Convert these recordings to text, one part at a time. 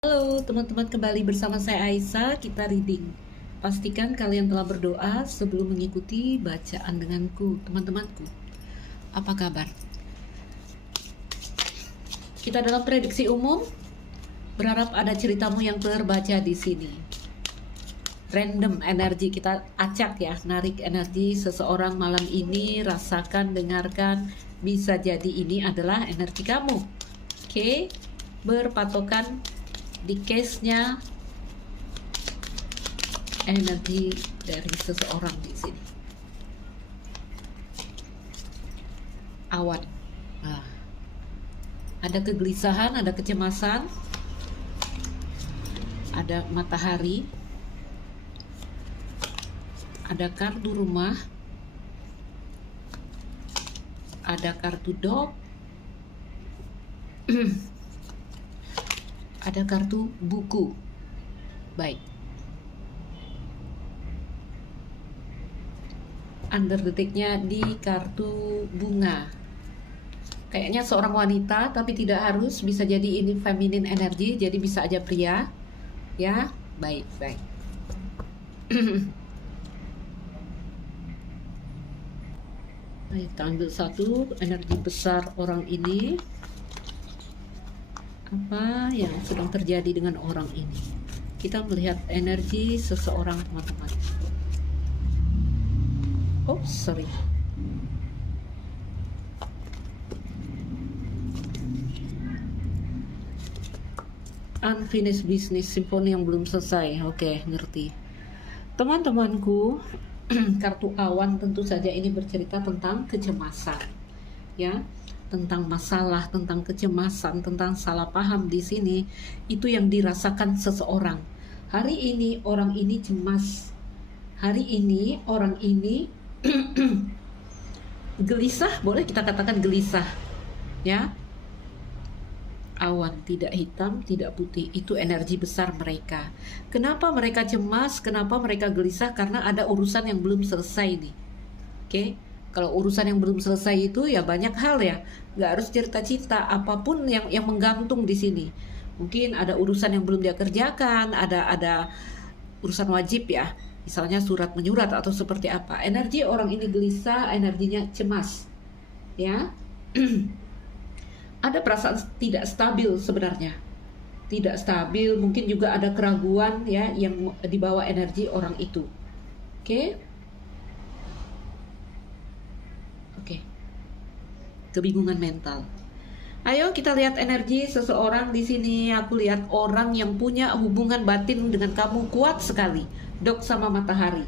Halo teman-teman, kembali bersama saya Aisyah. Kita reading. Pastikan kalian telah berdoa sebelum mengikuti bacaan denganku. Teman-temanku, apa kabar? Kita dalam prediksi umum. Berharap ada ceritamu yang terbaca di sini. Random energi, kita acak ya, narik energi seseorang malam ini. Rasakan, dengarkan. Bisa jadi ini adalah energi kamu. Oke, berpatokan di case-nya energi dari seseorang di sini. Awan. Nah, ada kegelisahan, ada kecemasan, ada matahari, ada kartu rumah, ada kartu dog, ada kartu buku. Baik. Under detiknya di kartu bunga. Kayaknya seorang wanita, tapi tidak harus, bisa jadi ini feminine energy, jadi bisa aja pria. Ya, baik. Baik, kita ambil satu energi besar orang ini. Apa yang sedang terjadi dengan orang ini? Kita melihat energi seseorang, teman-teman. Oh, sorry. Unfinished business, simfoni yang belum selesai. Oke, ngerti. Teman-temanku, kartu awan tentu saja ini bercerita tentang kecemasan. Ya, tentang masalah, tentang kecemasan, tentang salah paham di sini. Itu yang dirasakan seseorang. Hari ini orang ini cemas. Hari ini orang ini gelisah, boleh kita katakan gelisah. Ya. Awan, tidak hitam, tidak putih. Itu energi besar mereka. Kenapa mereka cemas? Kenapa mereka gelisah? Karena ada urusan yang belum selesai nih. Oke? Kalau urusan yang belum selesai itu ya banyak hal ya, nggak harus cerita cinta, apapun yang menggantung di sini. Mungkin ada urusan yang belum dia kerjakan, ada urusan wajib ya, misalnya surat menyurat atau seperti apa. Energi orang ini gelisah, energinya cemas, ya. Ada perasaan tidak stabil sebenarnya, tidak stabil. Mungkin juga ada keraguan ya yang dibawa energi orang itu. Oke. Kebingungan mental. Ayo kita lihat energi seseorang di sini. Aku lihat orang yang punya hubungan batin dengan kamu kuat sekali. Dok sama matahari.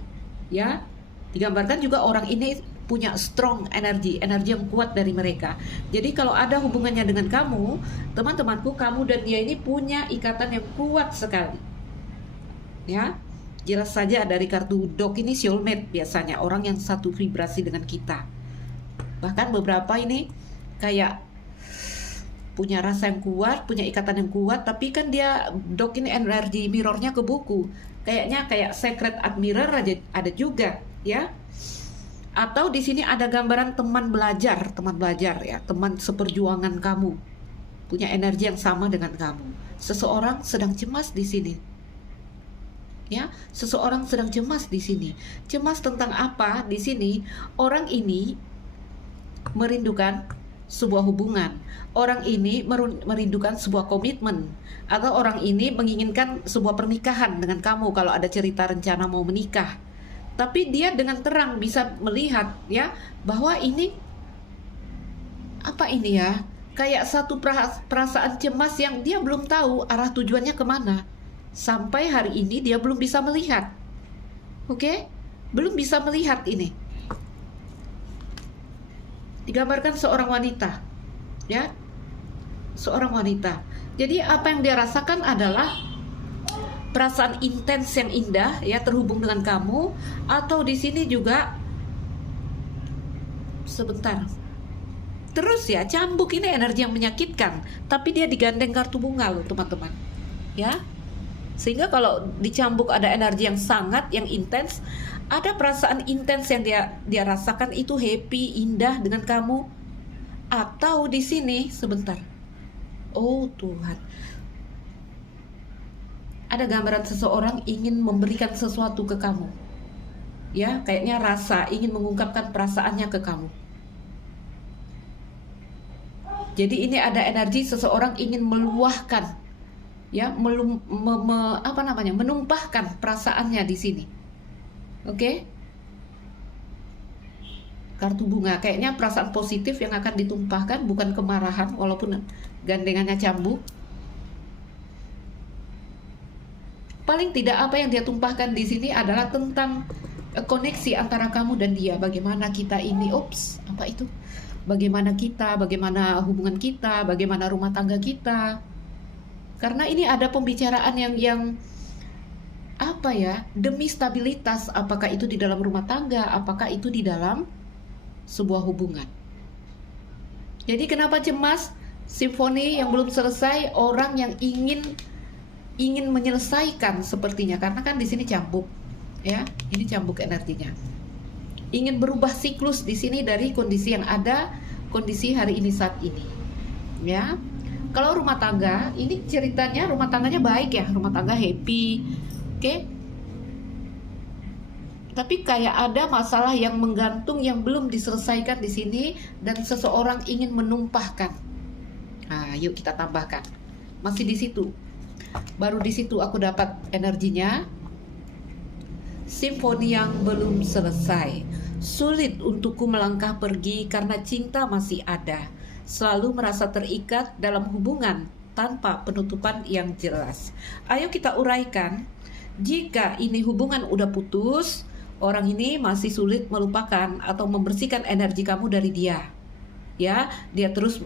Ya. Digambarkan juga orang ini punya strong energi yang kuat dari mereka. Jadi kalau ada hubungannya dengan kamu, teman-temanku, kamu dan dia ini punya ikatan yang kuat sekali. Ya. Jelas saja dari kartu dog ini soulmate biasanya, orang yang satu vibrasi dengan kita. Bahkan beberapa ini kayak punya rasa yang kuat, punya ikatan yang kuat, tapi kan dia dok ini energi mirrornya ke buku. Kayaknya kayak secret admirer aja ada juga, ya. Atau di sini ada gambaran teman belajar ya, teman seperjuangan kamu. Punya energi yang sama dengan kamu. Seseorang sedang cemas di sini. Ya, seseorang sedang cemas di sini. Cemas tentang apa? Di sini orang ini merindukan sebuah hubungan. Orang ini merindukan sebuah komitmen, atau orang ini menginginkan sebuah pernikahan dengan kamu kalau ada cerita rencana mau menikah. Tapi dia dengan terang bisa melihat ya bahwa ini apa ini ya? Kayak satu perasaan cemas yang dia belum tahu arah tujuannya kemana. Sampai hari ini dia belum bisa melihat. Oke? Belum bisa melihat ini. Digambarkan seorang wanita, ya, seorang wanita. Jadi apa yang dia rasakan adalah perasaan intens yang indah, ya, terhubung dengan kamu. Atau di sini juga sebentar. Terus ya, cambuk ini energi yang menyakitkan, tapi dia digandeng kartu bunga loh, teman-teman. Ya. Sehingga kalau dicambuk ada energi yang sangat, yang intens, ada perasaan intens yang dia rasakan itu happy, indah dengan kamu. Atau di sini sebentar. Oh Tuhan. ada gambaran seseorang ingin memberikan sesuatu ke kamu. Ya, kayaknya rasa ingin mengungkapkan perasaannya ke kamu. Jadi ini ada energi seseorang ingin meluahkan, ya, menumpahkan perasaannya di sini. Oke? Kartu bunga, kayaknya perasaan positif yang akan ditumpahkan, bukan kemarahan, walaupun gandengannya cambuk. Paling tidak apa yang dia tumpahkan di sini adalah tentang koneksi antara kamu dan dia. Bagaimana kita ini, apa itu? Bagaimana kita, bagaimana hubungan kita, bagaimana rumah tangga kita. Karena ini ada pembicaraan yang apa ya, demi stabilitas, apakah itu di dalam rumah tangga, apakah itu di dalam sebuah hubungan. Jadi kenapa cemas? Simfoni yang belum selesai, orang yang ingin menyelesaikan sepertinya, karena kan di sini cambuk, ya, ini cambuk energinya. Ingin berubah siklus di sini dari kondisi yang ada, kondisi hari ini saat ini, ya. Kalau rumah tangga, ini ceritanya rumah tangganya baik ya, rumah tangga happy, oke. Tapi kayak ada masalah yang menggantung yang belum diselesaikan di sini dan seseorang ingin menumpahkan. Nah, yuk kita tambahkan. Masih di situ. Baru di situ aku dapat energinya. Simfoni yang belum selesai. Sulit untukku melangkah pergi karena cinta masih ada. Selalu merasa terikat dalam hubungan tanpa penutupan yang jelas. Ayo kita uraikan. Jika ini hubungan udah putus, orang ini masih sulit melupakan atau membersihkan energi kamu dari dia. Ya, dia terus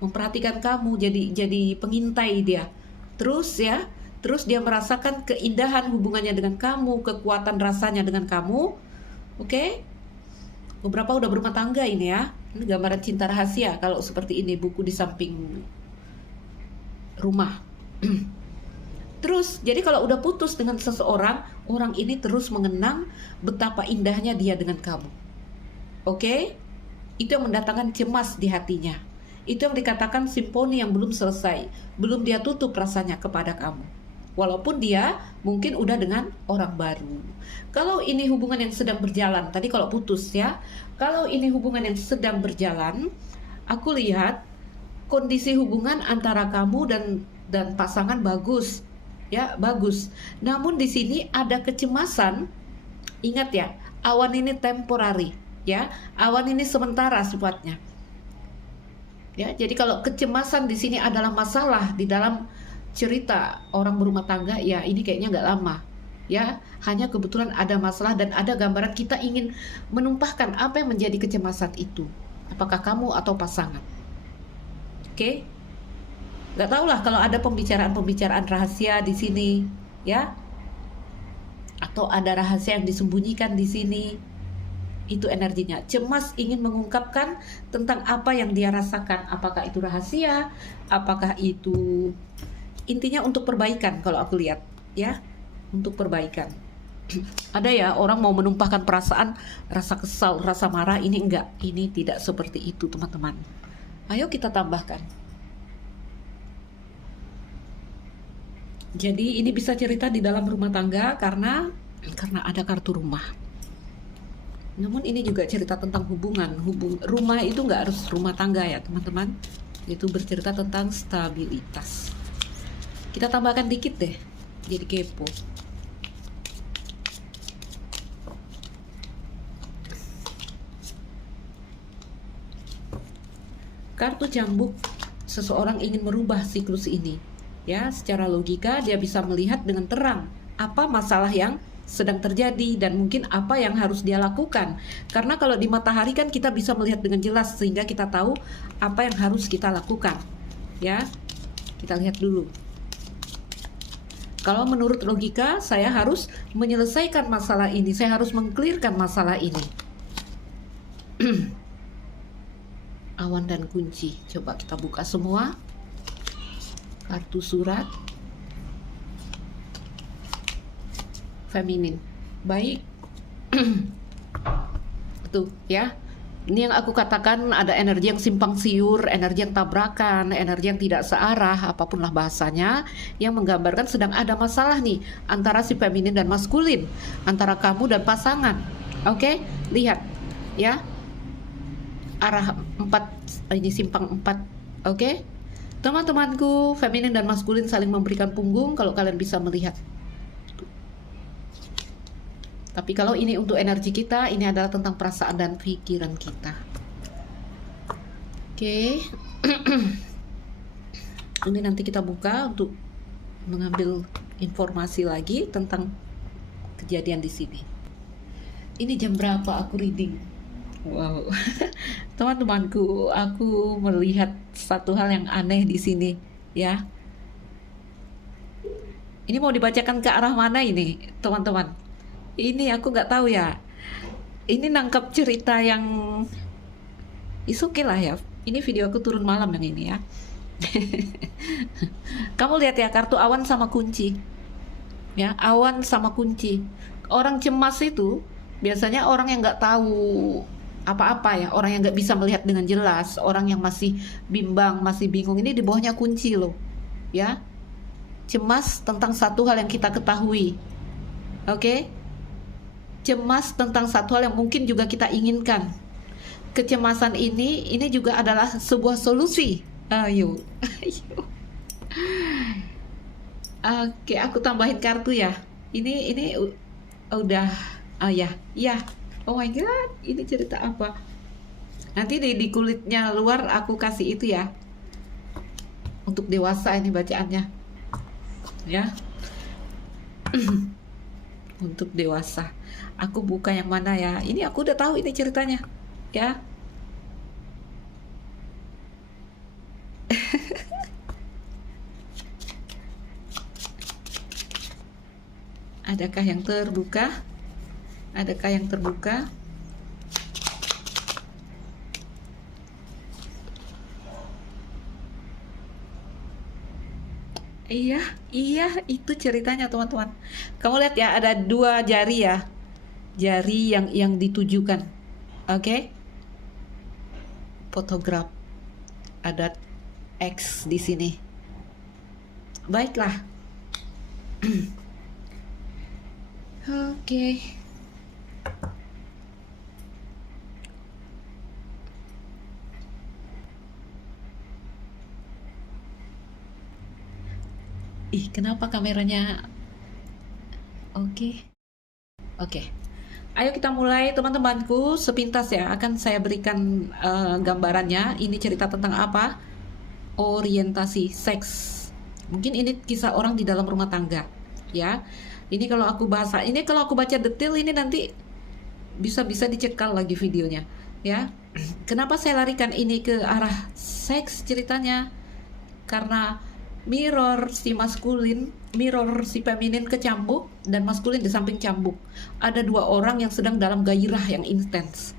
memperhatikan kamu, jadi pengintai dia. Terus dia merasakan keindahan hubungannya dengan kamu, kekuatan rasanya dengan kamu. Oke? Beberapa udah berumah tangga ini ya. Ini gambaran cinta rahasia kalau seperti ini, buku di samping rumah. Terus, jadi kalau udah putus dengan seseorang, orang ini terus mengenang betapa indahnya dia dengan kamu. Oke? Itu yang mendatangkan cemas di hatinya. Itu yang dikatakan simfoni yang belum selesai. Belum dia tutup rasanya kepada kamu. Walaupun dia mungkin udah dengan orang baru. Kalau ini hubungan yang sedang berjalan, tadi kalau putus ya. Kalau ini hubungan yang sedang berjalan, aku lihat kondisi hubungan antara kamu dan pasangan bagus. Ya, bagus. Namun di sini ada kecemasan. Ingat ya, awan ini temporary, ya. Awan ini sementara sifatnya. Ya, jadi kalau kecemasan di sini adalah masalah di dalam cerita orang berumah tangga, ya ini kayaknya nggak lama. Ya, hanya kebetulan ada masalah dan ada gambaran kita ingin menumpahkan apa yang menjadi kecemasan itu. Apakah kamu atau pasangan? Oke? Nggak tahulah kalau ada pembicaraan rahasia di sini, ya? Atau ada rahasia yang disembunyikan di sini. Itu energinya. Cemas ingin mengungkapkan tentang apa yang dia rasakan. Apakah itu rahasia? Apakah itu intinya untuk perbaikan kalau aku lihat, ya? Untuk perbaikan. Ada ya orang mau menumpahkan perasaan, rasa kesal, rasa marah. Ini enggak. Ini tidak seperti itu, teman-teman. Ayo kita tambahkan. Jadi ini bisa cerita di dalam rumah tangga karena ada kartu rumah. Namun ini juga cerita tentang hubungan. Rumah itu nggak harus rumah tangga ya teman-teman. Itu bercerita tentang stabilitas. Kita tambahkan dikit deh, jadi kepo. Kartu cambuk, seseorang ingin merubah siklus ini. Ya, secara logika dia bisa melihat dengan terang apa masalah yang sedang terjadi dan mungkin apa yang harus dia lakukan. Karena kalau di matahari kan kita bisa melihat dengan jelas sehingga kita tahu apa yang harus kita lakukan. Ya, kita lihat dulu. Kalau menurut logika saya harus menyelesaikan masalah ini, saya harus mengklirkan masalah ini. Awan dan kunci. Coba kita buka semua. Kartu surat. Feminin. Baik. Tuh ya. Ini yang aku katakan, ada energi yang simpang siur, energi yang tabrakan, energi yang tidak searah, apapun lah bahasanya, yang menggambarkan sedang ada masalah nih antara si feminin dan maskulin, antara kamu dan pasangan. Oke, lihat ya, arah 4, ini simpang 4. Oke, teman-temanku, feminin dan maskulin saling memberikan punggung kalau kalian bisa melihat. Tapi kalau ini untuk energi kita, ini adalah tentang perasaan dan pikiran kita. Oke. Ini nanti kita buka untuk mengambil informasi lagi tentang kejadian di sini. Ini jam berapa aku reading? Wow. Teman-temanku, aku melihat satu hal yang aneh di sini, ya. Ini mau dibacakan ke arah mana ini, teman-teman? Ini aku nggak tahu ya. Ini nangkap cerita yang oke lah ya. Ini video aku turun malam yang ini ya. Kamu lihat ya, kartu awan sama kunci. Ya, awan sama kunci. Orang cemas itu biasanya orang yang nggak tahu apa-apa ya, orang yang nggak bisa melihat dengan jelas, orang yang masih bimbang, masih bingung. Ini di bawahnya kunci loh, ya. Cemas tentang satu hal yang kita ketahui, oke? Cemas tentang satu hal yang mungkin juga kita inginkan. Kecemasan ini juga adalah sebuah solusi. Ayo, ayo. Oke, aku tambahin kartu ya. Ini udah, ya. Oh my god, ini cerita apa? Nanti di kulitnya luar aku kasih itu ya. Untuk dewasa ini bacaannya, ya. Untuk dewasa. Aku buka yang mana ya? Ini aku udah tahu ini ceritanya, ya. Adakah yang terbuka? Adakah yang terbuka? Iya, itu ceritanya teman-teman. Kamu lihat ya, ada 2 jari ya. Jari yang ditujukan. Oke? Fotograf. Ada X di sini. Baiklah. Oke. Kenapa kameranya? Oke. Ayo kita mulai teman-temanku, sepintas ya akan saya berikan gambarannya. Ini cerita tentang apa? Orientasi seks. Mungkin ini kisah orang di dalam rumah tangga, ya. Ini kalau aku baca detail ini nanti bisa dicekal lagi videonya, ya. Kenapa saya larikan ini ke arah seks ceritanya? Karena mirror si feminin kecambuk dan maskulin di samping cambuk. Ada 2 orang yang sedang dalam gairah yang intens.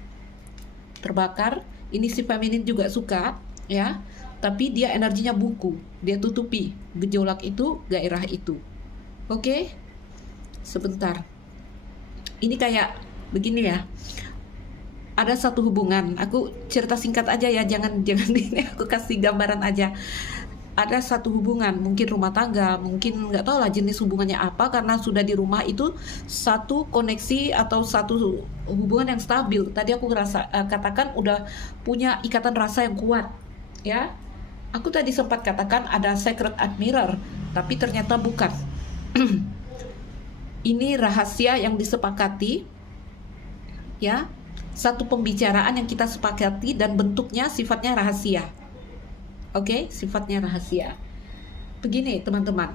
Terbakar, ini si feminin juga suka, ya. Tapi dia energinya buku, dia tutupi gejolak itu, gairah itu. Oke? Sebentar. Ini kayak begini ya. Ada satu hubungan, aku cerita singkat aja ya, jangan ini aku kasih gambaran aja. Ada satu hubungan, mungkin rumah tangga, mungkin nggak tahu lah jenis hubungannya apa, karena sudah di rumah itu satu koneksi atau satu hubungan yang stabil. Tadi aku katakan udah punya ikatan rasa yang kuat, ya. Aku tadi sempat katakan ada secret admirer, tapi ternyata bukan. Ini rahasia yang disepakati, ya. Satu pembicaraan yang kita sepakati dan bentuknya sifatnya rahasia. Oke, sifatnya rahasia. Begini teman-teman,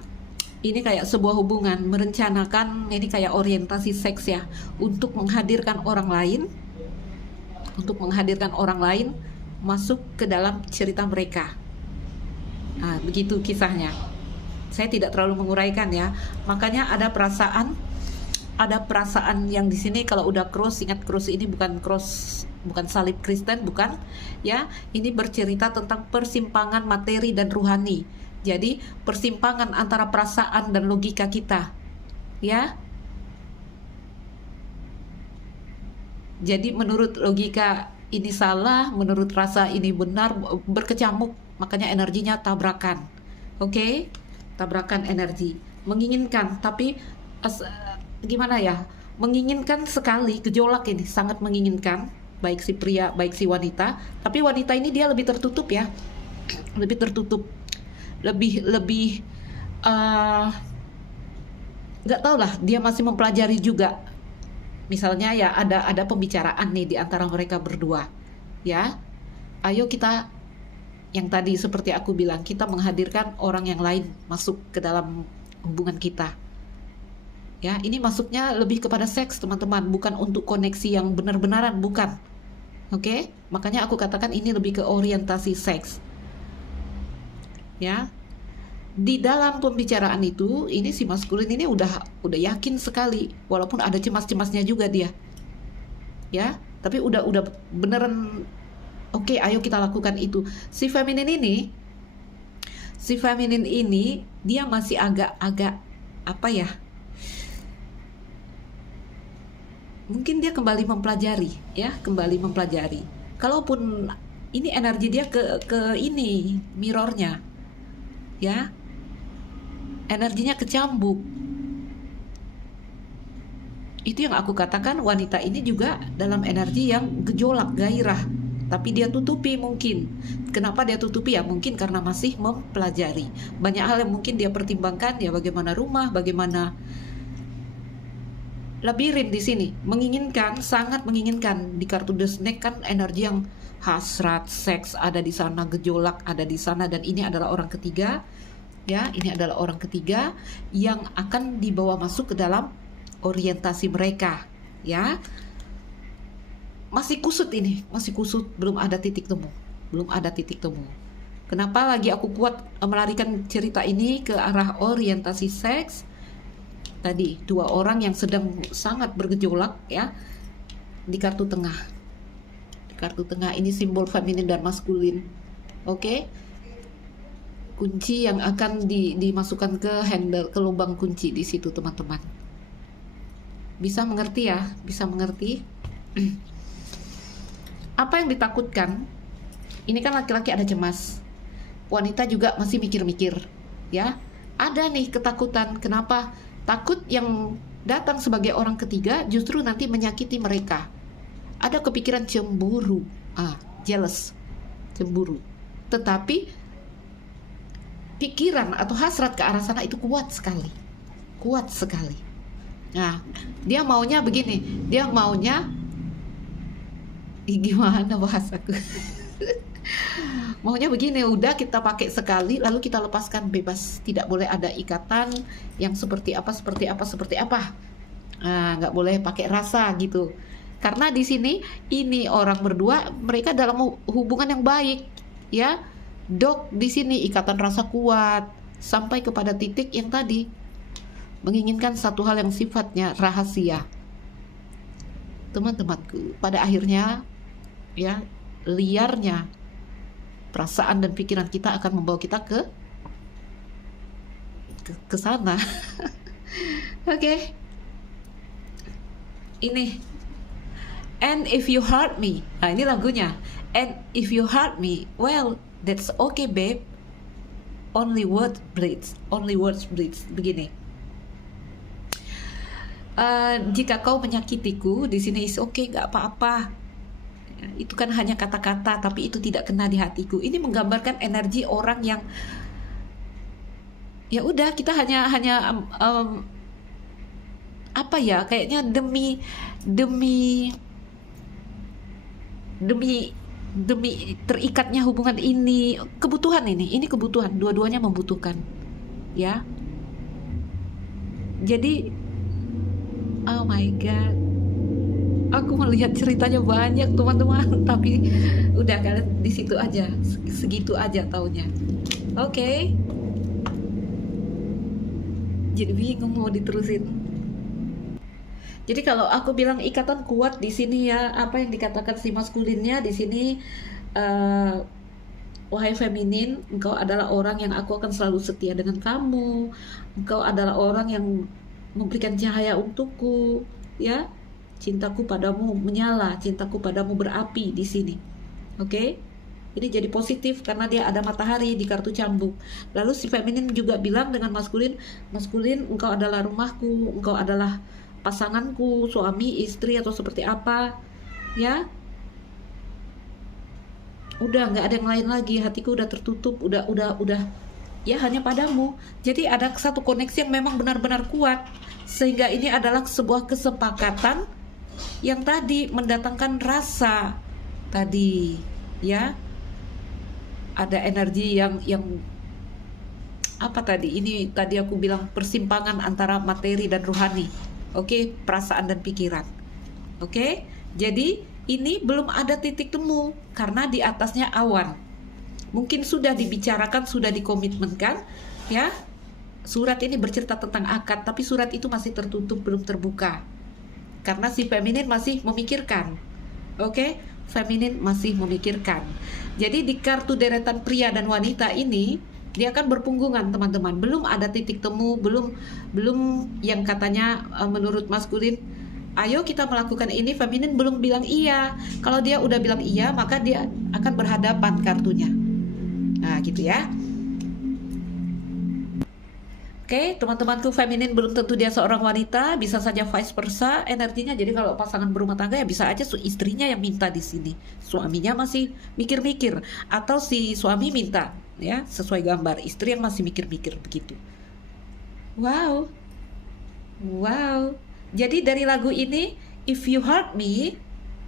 ini kayak sebuah hubungan merencanakan, ini kayak orientasi seks ya, untuk menghadirkan orang lain masuk ke dalam cerita mereka. Nah, begitu kisahnya. Saya tidak terlalu menguraikan ya. Makanya ada perasaan yang di sini kalau udah cross, ingat cross ini bukan salib Kristen, bukan ya. Ini bercerita tentang persimpangan materi dan ruhani. Jadi persimpangan antara perasaan dan logika kita, ya. Jadi menurut logika ini salah, menurut rasa ini benar, berkecamuk, makanya energinya tabrakan. Oke? Tabrakan energi. Menginginkan, tapi gimana ya? Menginginkan sekali, gejolak ini, sangat menginginkan, baik si pria, baik si wanita. Tapi wanita ini dia lebih tertutup ya, lebih tertutup, lebih nggak tahu lah, dia masih mempelajari juga. Misalnya ya ada pembicaraan nih di antara mereka berdua, ya. Ayo kita, yang tadi seperti aku bilang, kita menghadirkan orang yang lain masuk ke dalam hubungan kita. Ya, ini masuknya lebih kepada seks, teman-teman, bukan untuk koneksi yang benar-benaran, bukan. Oke? Makanya aku katakan ini lebih ke orientasi seks. Ya. Di dalam pembicaraan itu, ini si maskulin ini udah yakin sekali, walaupun ada cemas-cemasnya juga dia, ya. Tapi udah beneran, oke, ayo kita lakukan itu. Si feminin ini, dia masih agak apa ya? Mungkin dia kembali mempelajari, ya, kembali mempelajari. Kalaupun ini energi dia ke ini mirrornya, ya. Energinya kecambuk. Itu yang aku katakan, wanita ini juga dalam energi yang gejolak, gairah, tapi dia tutupi mungkin. Kenapa dia tutupi? Ya mungkin karena masih mempelajari. Banyak hal yang mungkin dia pertimbangkan, ya, bagaimana rumah, bagaimana labirin di sini. Menginginkan, sangat menginginkan. Di kartu The Snake kan energi yang hasrat, seks ada di sana, gejolak ada di sana, dan ini adalah orang ketiga. Ya, ini adalah orang ketiga yang akan dibawa masuk ke dalam orientasi mereka, ya. Masih kusut ini, masih kusut, belum ada titik temu. Belum ada titik temu. Kenapa lagi aku kuat melarikan cerita ini ke arah orientasi seks? Tadi, dua orang yang sedang sangat bergejolak, ya, di kartu tengah. Di kartu tengah ini simbol feminin dan maskulin. Oke? Kunci yang akan dimasukkan ke handle, ke lubang kunci di situ, teman-teman. Bisa mengerti ya? Bisa mengerti? Apa yang ditakutkan? Ini kan laki-laki ada cemas. Wanita juga masih mikir-mikir, ya. Ada nih ketakutan. Kenapa? Takut yang datang sebagai orang ketiga justru nanti menyakiti mereka. Ada kepikiran cemburu, jealous, cemburu. Tetapi pikiran atau hasrat ke arah sana itu kuat sekali. Kuat sekali. Nah, dia maunya begini. Dia maunya, gimana bahasaku? Maunya begini, udah kita pakai sekali, lalu kita lepaskan bebas. Tidak boleh ada ikatan yang seperti apa. Nah, nggak boleh pakai rasa gitu. Karena di sini, ini orang berdua, mereka dalam hubungan yang baik, ya. Dok, di sini ikatan rasa kuat sampai kepada titik yang tadi menginginkan satu hal yang sifatnya rahasia. Teman-temanku, pada akhirnya, ya, liarnya perasaan dan pikiran kita akan membawa kita ke sana. Oke. Ini, and if you hurt me, nah ini lagunya. And if you hurt me, well, that's okay, babe. Only words bleeds. Begini. Jika kau menyakitiku, di sini is okay, nggak apa-apa. Itu kan hanya kata-kata, tapi itu tidak kena di hatiku. Ini menggambarkan energi orang yang, ya udah, kita hanya apa ya? Kayaknya demi terikatnya hubungan ini, kebutuhan ini kebutuhan, dua-duanya membutuhkan, ya. Jadi, oh my god, aku melihat ceritanya banyak, teman-teman, tapi udah, kalian di situ aja, segitu aja taunya. Oke. Jadi bingung mau diterusin. Jadi kalau aku bilang ikatan kuat di sini, ya, apa yang dikatakan si maskulinnya di sini, wahai feminin, engkau adalah orang yang aku akan selalu setia dengan kamu. Engkau adalah orang yang memberikan cahaya untukku, ya. Cintaku padamu menyala, cintaku padamu berapi di sini. Oke? Ini jadi positif karena dia ada matahari di kartu cambuk. Lalu si feminin juga bilang dengan maskulin, engkau adalah rumahku, engkau adalah pasanganku, suami, istri atau seperti apa, ya. Udah nggak ada yang lain lagi, hatiku udah tertutup, udah ya hanya padamu. Jadi ada satu koneksi yang memang benar-benar kuat, sehingga ini adalah sebuah kesepakatan yang tadi mendatangkan rasa tadi, ya. Ada energi yang apa tadi? Ini tadi aku bilang persimpangan antara materi dan rohani. Oke, perasaan dan pikiran. Oke. Jadi ini belum ada titik temu karena di atasnya awan. Mungkin sudah dibicarakan, sudah dikomitmenkan, ya. Surat ini bercerita tentang akad, tapi surat itu masih tertutup, belum terbuka. Karena si feminin masih memikirkan. Oke? Feminin masih memikirkan. Jadi di kartu deretan pria dan wanita ini dia akan berpunggungan, teman-teman. Belum ada titik temu, belum yang katanya menurut maskulin, ayo kita melakukan ini, feminin belum bilang iya. Kalau dia udah bilang iya, maka dia akan berhadapan kartunya. Nah, gitu ya. Oke, teman-temanku feminin belum tentu dia seorang wanita, bisa saja vice versa energinya. Jadi kalau pasangan berumah tangga ya bisa aja istrinya yang minta di sini, suaminya masih mikir-mikir, atau si suami minta, ya sesuai gambar, istri yang masih mikir-mikir begitu. Wow, wow. Jadi dari lagu ini, if you hurt me,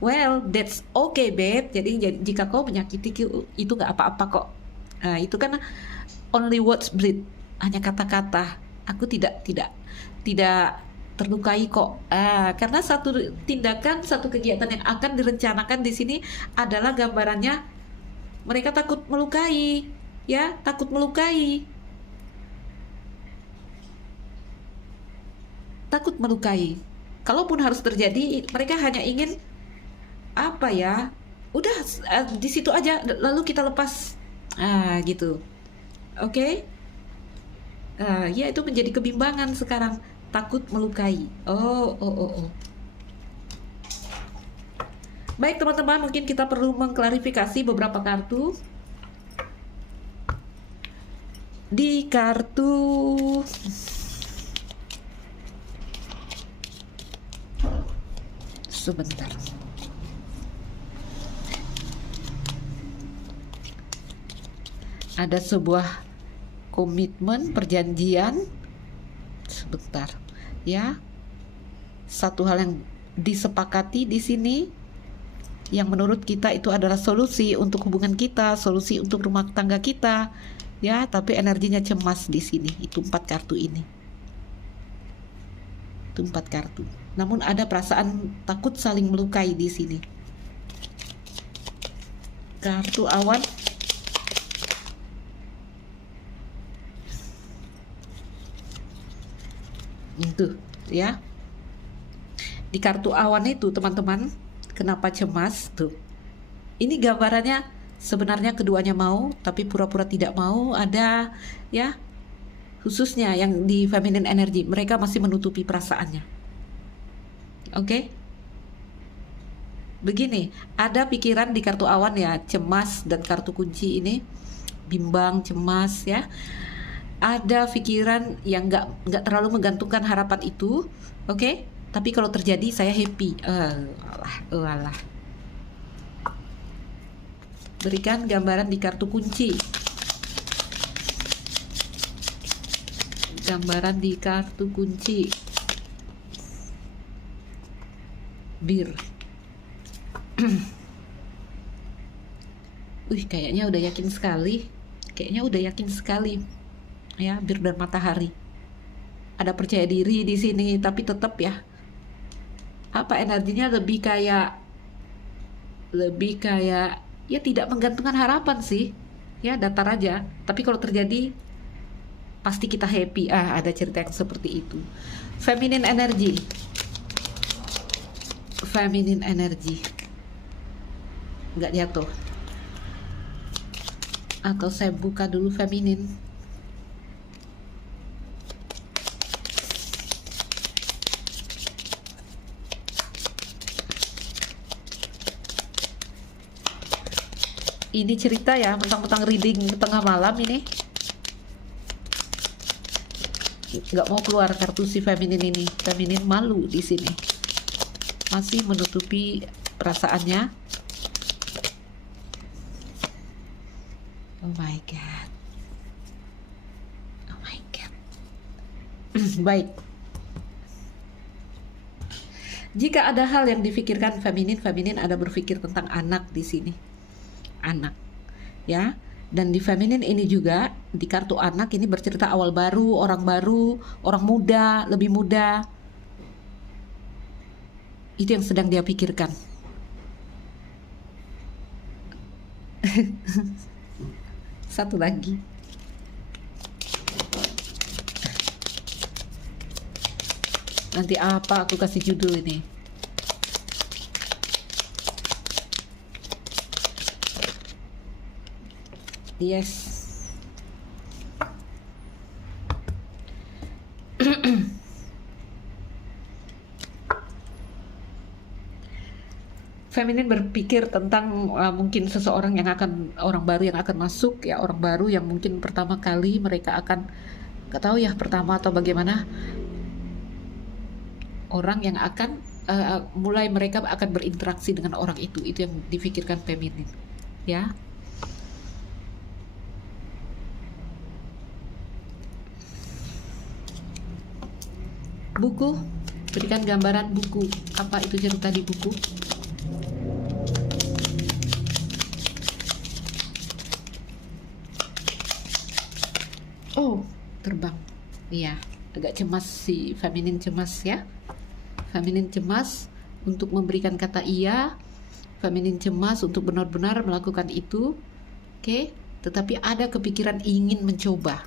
well that's okay babe. Jadi jika kau menyakitiku itu nggak apa-apa kok. Nah, itu kan only words bleed. Hanya kata-kata, aku tidak terlukai kok. Karena satu tindakan, satu kegiatan yang akan direncanakan di sini adalah gambarannya mereka takut melukai, ya, takut melukai. Takut melukai. Kalaupun harus terjadi, mereka hanya ingin apa ya? Udah di situ aja, lalu kita lepas. Gitu. Oke? Ya itu menjadi kebimbangan sekarang, takut melukai. Oh. Baik teman-teman, mungkin kita perlu mengklarifikasi beberapa kartu. Di kartu sebentar. Ada sebuah komitmen, perjanjian, sebentar, ya. Satu hal yang disepakati di sini, yang menurut kita itu adalah solusi untuk hubungan kita, solusi untuk rumah tangga kita, ya. Tapi energinya cemas di sini. Itu 4 kartu ini. Itu 4 kartu. Namun ada perasaan takut saling melukai di sini. Kartu awan. Itu ya, di kartu awan itu teman-teman, kenapa cemas tuh? Ini gambarannya sebenarnya keduanya mau tapi pura-pura tidak mau. Ada ya, khususnya yang di feminine energy, mereka masih menutupi perasaannya. Oke? Begini, ada pikiran di kartu awan ya, cemas, dan kartu kunci ini bimbang, cemas ya. Ada pikiran yang nggak terlalu menggantungkan harapan itu, oke? Tapi kalau terjadi saya happy. Alah. Berikan gambaran di kartu kunci. Gambaran di kartu kunci. Bir. Kayaknya udah yakin sekali. Ya, bir dan matahari. Ada percaya diri di sini, tapi tetap ya. Apa energinya lebih kayak ya tidak menggantungkan harapan sih. Ya, datar aja. Tapi kalau terjadi pasti kita happy. Ada cerita yang seperti itu. Feminine energy. Nggak jatuh. Atau saya buka dulu feminin. ini cerita ya, mentang-mentang reading tengah malam ini nggak mau keluar kartu si feminin ini. Feminin malu di sini, masih menutupi perasaannya. Oh my god, oh my god. Baik, jika ada hal yang difikirkan feminin ada berpikir tentang anak di sini, anak ya. Dan di feminin ini juga, di kartu anak ini bercerita awal baru, orang muda, lebih muda. Itu yang sedang dia pikirkan. Satu lagi. Nanti apa aku kasih judul ini? Yes. Feminin berpikir tentang mungkin seseorang yang akan, orang baru yang akan masuk ya, orang baru yang mungkin pertama kali mereka akan, nggak tahu ya pertama atau bagaimana, orang yang akan mulai mereka akan berinteraksi dengan orang itu yang difikirkan feminin ya. Buku, berikan gambaran buku. Apa itu cerita di buku? Oh, terbang. Iya, agak cemas si feminin, cemas ya. Feminin cemas untuk memberikan kata iya. Feminin cemas untuk benar-benar melakukan itu. Oke, tetapi ada kepikiran ingin mencoba.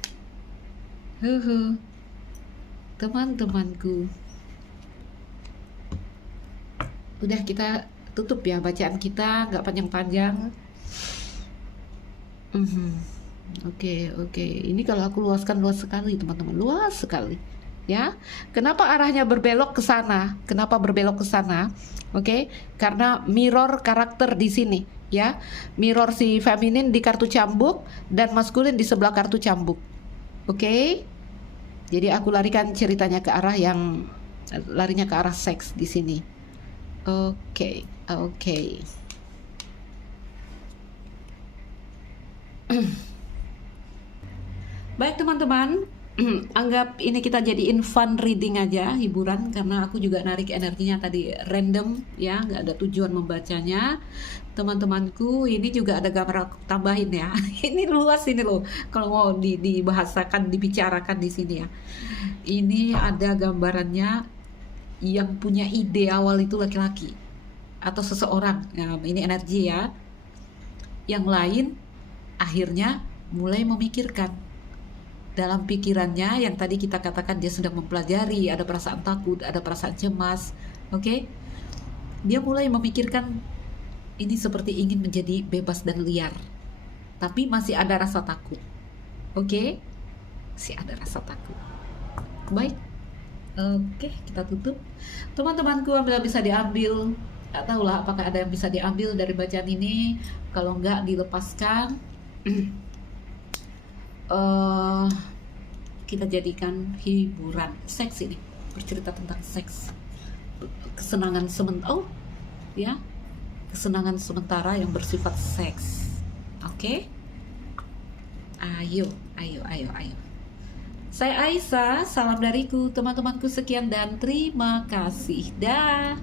Teman-temanku, udah kita tutup ya bacaan kita, nggak panjang-panjang. Oke. Ini kalau aku luaskan luas sekali teman-teman, luas sekali ya. Kenapa arahnya berbelok ke sana? Kenapa berbelok ke sana? Oke, karena mirror karakter di sini ya. Mirror si feminin di kartu cambuk dan maskulin di sebelah kartu cambuk. Oke. Jadi aku larikan ceritanya ke arah yang larinya ke arah seks di sini. Oke. Baik teman-teman, anggap ini kita jadiin fun reading aja, hiburan, karena aku juga narik energinya tadi random ya, nggak ada tujuan membacanya. Teman-temanku, ini juga ada gambar aku tambahin ya. Ini luas ini loh, kalau mau dibahasakan, dibicarakan di sini ya. Ini ada gambarannya, yang punya ide awal itu laki-laki atau seseorang. Nah, ini energi ya. Yang lain akhirnya mulai memikirkan. Dalam pikirannya yang tadi kita katakan dia sedang mempelajari, ada perasaan takut, ada perasaan cemas. Oke? Dia mulai memikirkan ini seperti ingin menjadi bebas dan liar, tapi masih ada rasa takut. Oke? Masih ada rasa takut. Baik. Oke, kita tutup. Teman-temanku, apabila bisa diambil, tak tahulah apakah ada yang bisa diambil dari bacaan ini. Kalau enggak, dilepaskan. Kita jadikan hiburan. Seks ini bercerita tentang seks, kesenangan sementara, ya, kesenangan sementara yang bersifat seks. Oke? Ayo. Saya Aisyah, salam dariku, teman-temanku, sekian dan terima kasih. Dah.